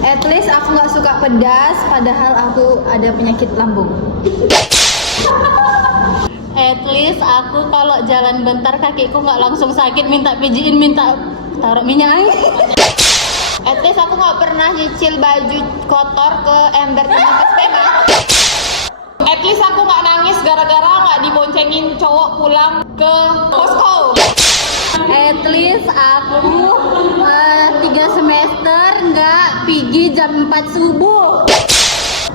At least aku nggak suka pedas, padahal aku ada penyakit lambung. At least aku kalau jalan bentar kakiku nggak langsung sakit, minta pijiin, minta taruh minyak angin. At least aku nggak pernah nyicil baju kotor ke ember teman Pema. At least aku nggak nangis gara-gara nggak diboncengin cowok pulang ke posko. At least aku 3 semester nggak pergi jam 4 subuh.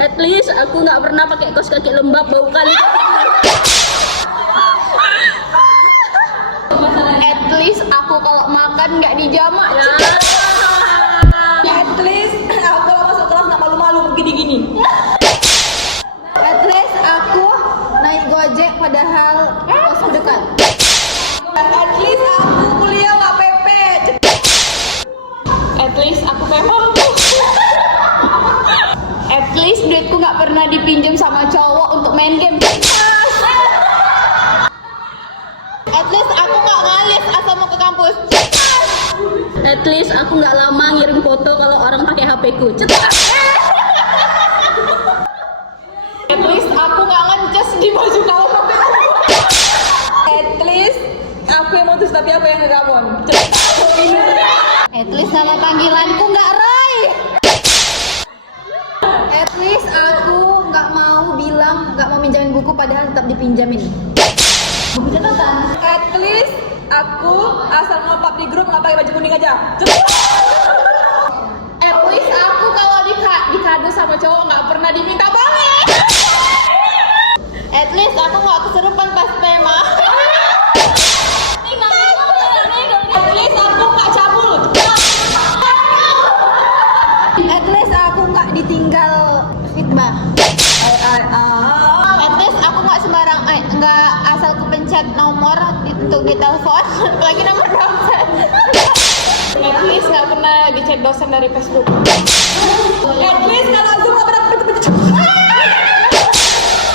At least aku nggak pernah pakai kaos kaki lembab bau kali. At least aku kalau makan nggak dijamak. At least aku kalau masuk kelas nggak malu-malu begini-gini. At least aku naik gojek padahal kosku dekat. At least aku kuliah nggak pepet. At least aku memang. At least duitku nggak pernah dipinjam sama cowok untuk main game. At least aku nggak ngalis asal mau ke kampus. At least aku nggak lama ngirim foto kalau orang pakai HP ku. At least aku nggak ngencas di baju kau. At least aku yang mutus tapi apa yang ngegamon. At least nama panggilanku nggak Roy. At least aku nggak mau bilang nggak mau minjamin buku padahal tetap dipinjamin. Buku catatan. At least aku asal ngopap di grup nggak pakai baju kuning aja. At least aku kalau dikado sama cowok nggak pernah diminta banget. At least aku nggak keserupan pas Pema. At least aku nggak cabul. At least aku nggak ditinggal khidbah. At least aku nggak sembarang nggak asal kepencet nomor untuk ditelepon, lagi nomor dosen. At least nggak pernah dichat dosen dari Facebook. At least kalau aku nggak pernah.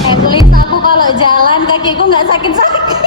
At least aku kalau jalan kakiku nggak sakit-sakit.